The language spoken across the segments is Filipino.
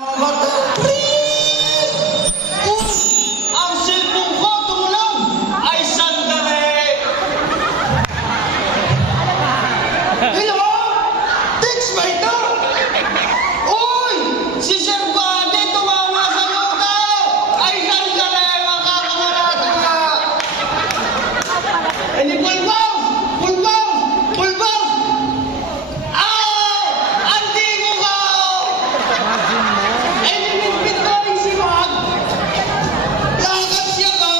Ang cellphone ko tumulang ay sandali. Hello? Text ba ito? Uy! Si Sir Bade tumawa sa luta! Ay sandali! Makakamalato ka! Hindi pulbaw! Pulbaw! Pulbaw! Andi mo ka! Binibit ko rin si Mag. Lakad siya ka.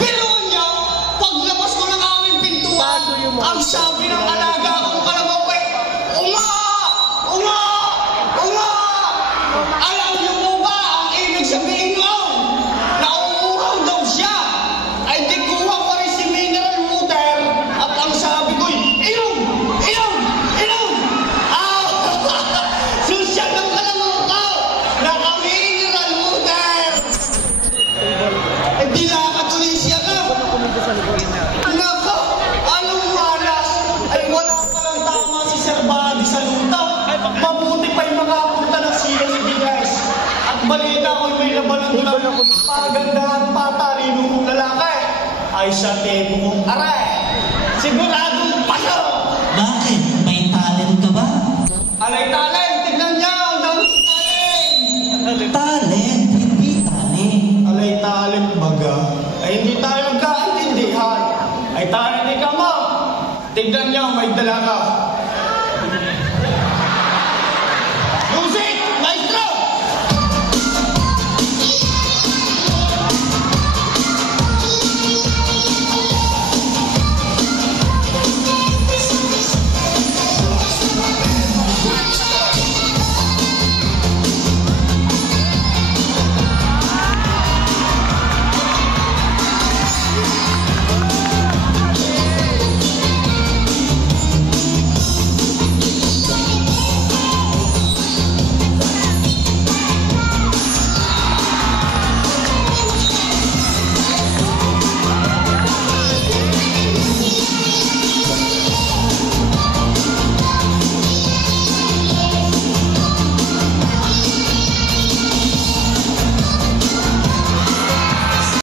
Pero niya, paglabas ko ng aming pintuan, ang sabi ng alaga kong kalabapay, Unga! Unga! Unga! Alam niyo po ba ang ibig sabihin nun? Nauuhaw daw siya. Ay di kuha ko rin si mineral water at ang sabi ko'y, inom! Inom! Inom! Susyag ng kalamukaw! Naka-mineral water! Hindi nakatuloy siya ka! Nako! Anong malas? Ay wala palang tama si Sir Badi sa luta. Mabuti pa yung mga punta ng sila si Bigas. At balita ko'y may labanan ng pagandahan patalino kong lalaki. Ay sa tebo kong aray. Siguradong paso! Bakit? May talent ka ba? Alay talent